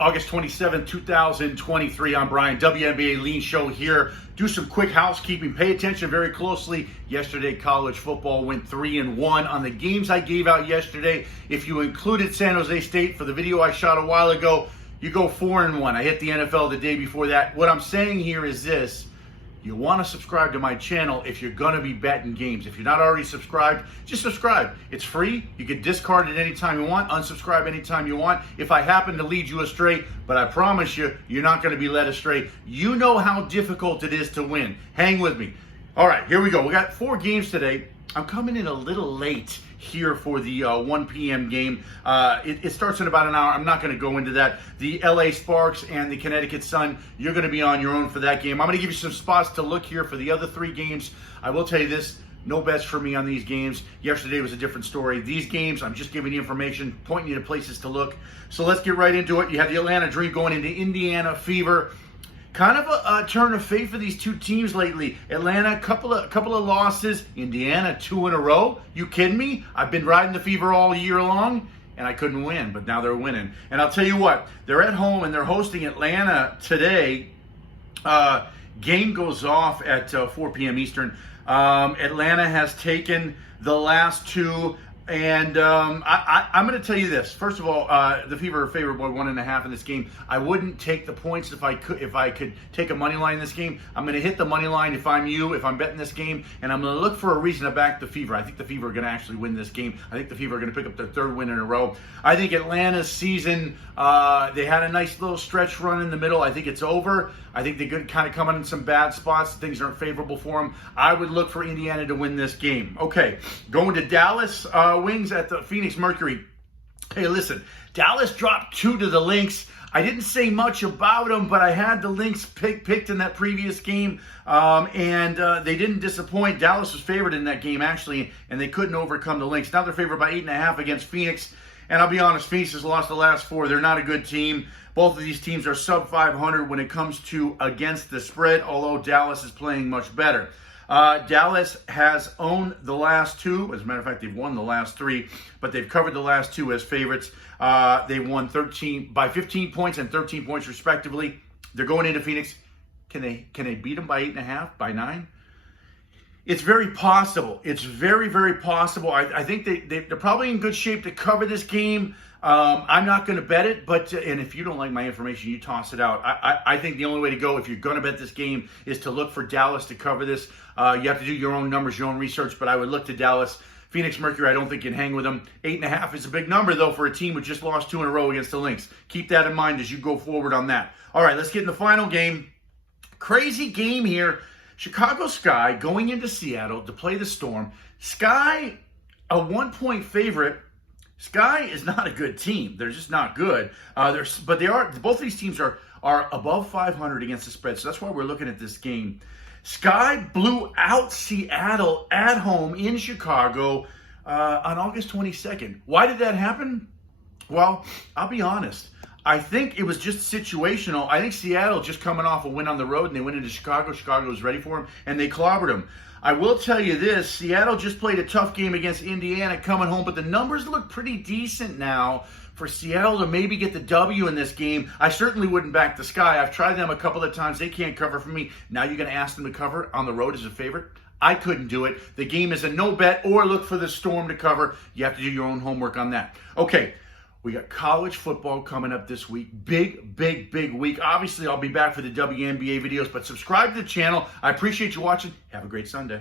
August 27, 2023. I'm Brian, WNBA Lean Show here. Do some quick housekeeping. Pay attention very closely. Yesterday, college football went 3-1 on the games I gave out yesterday. If you included San Jose State for the video I shot a while ago, you go 4-1. I hit the NFL the day before that. What I'm saying here is this. You want to subscribe to my channel if you're going to be betting games. If you're not already subscribed, just subscribe. It's free. You can discard it anytime you want, unsubscribe anytime you want. If I happen to lead you astray, but I promise you, you're not going to be led astray. You know how difficult it is to win. Hang with me. All right, here we go. We got 4 games today. I'm coming in a little late here for the 1 p.m. game. It starts in about an hour. I'm not going to go into that. The LA Sparks and the Connecticut Sun, you're going to be on your own for that game. I'm going to give you some spots to look here for the other 3 games. I will tell you this, no bets for me on these games. Yesterday was a different story. These games, I'm just giving you information, pointing you to places to look. So let's get right into it. You have the Atlanta Dream going into Indiana Fever. Kind of a turn of fate for these 2 teams lately. Atlanta, couple of losses. Indiana, 2 in a row. You kidding me? I've been riding the Fever all year long, and I couldn't win, but now they're winning. And I'll tell you what, they're at home, and they're hosting Atlanta today. Game goes off at 4 p.m. Eastern. Atlanta has taken the last 2. And I'm going to tell you this. First of all, the Fever are favored by 1.5 in this game. I wouldn't take the points if I could take a money line in this game. I'm going to hit the money line if I'm you, if I'm betting this game, and I'm going to look for a reason to back the Fever. I think the Fever are going to actually win this game. I think the Fever are going to pick up their 3rd win in a row. I think Atlanta's season, they had a nice little stretch run in the middle. I think it's over. I think they could kind of come in some bad spots. Things aren't favorable for them. I would look for Indiana to win this game. Okay, going to Dallas Wings at the Phoenix Mercury. Hey, listen, Dallas dropped 2 to the Lynx. I didn't say much about them, but I had the Lynx picked in that previous game, and they didn't disappoint. Dallas was favored in that game, actually, and they couldn't overcome the Lynx. Now they're favored by 8.5 against Phoenix. And I'll be honest, Phoenix has lost the last 4. They're not a good team. Both of these teams are sub 500 when it comes to against the spread, although Dallas is playing much better. Dallas has owned the last 2. As a matter of fact, they've won the last 3, but they've covered the last 2 as favorites. They won 13 by 15 points and 13 points respectively. They're going into Phoenix. Can they beat them by 8.5, by 9? It's very possible. It's very, very possible. I think they're probably in good shape to cover this game. I'm not going to bet it, but and if you don't like my information, you toss it out. I think the only way to go if you're going to bet this game is to look for Dallas to cover this. You have to do your own numbers, your own research, but I would look to Dallas. Phoenix Mercury, I don't think can hang with them. 8.5 is a big number, though, for a team who just lost 2 in a row against the Lynx. Keep that in mind as you go forward on that. All right, let's get in the final game. Crazy game here. Chicago Sky going into Seattle to play the Storm. Sky, a 1-point favorite. Sky is not a good team. They're just not good. But they are. Both of these teams are above 500 against the spread. So that's why we're looking at this game. Sky blew out Seattle at home in Chicago on August 22nd. Why did that happen? Well, I'll be honest. I think it was just situational. I think Seattle just coming off a win on the road, and they went into Chicago. Chicago was ready for them, and they clobbered them. I will tell you this. Seattle just played a tough game against Indiana coming home, but the numbers look pretty decent now for Seattle to maybe get the W in this game. I certainly wouldn't back the Sky. I've tried them a couple of times. They can't cover for me. Now you're going to ask them to cover on the road as a favorite? I couldn't do it. The game is a no bet or look for the Storm to cover. You have to do your own homework on that. Okay. We got college football coming up this week. Big, big, big week. Obviously, I'll be back for the WNBA videos, but subscribe to the channel. I appreciate you watching. Have a great Sunday.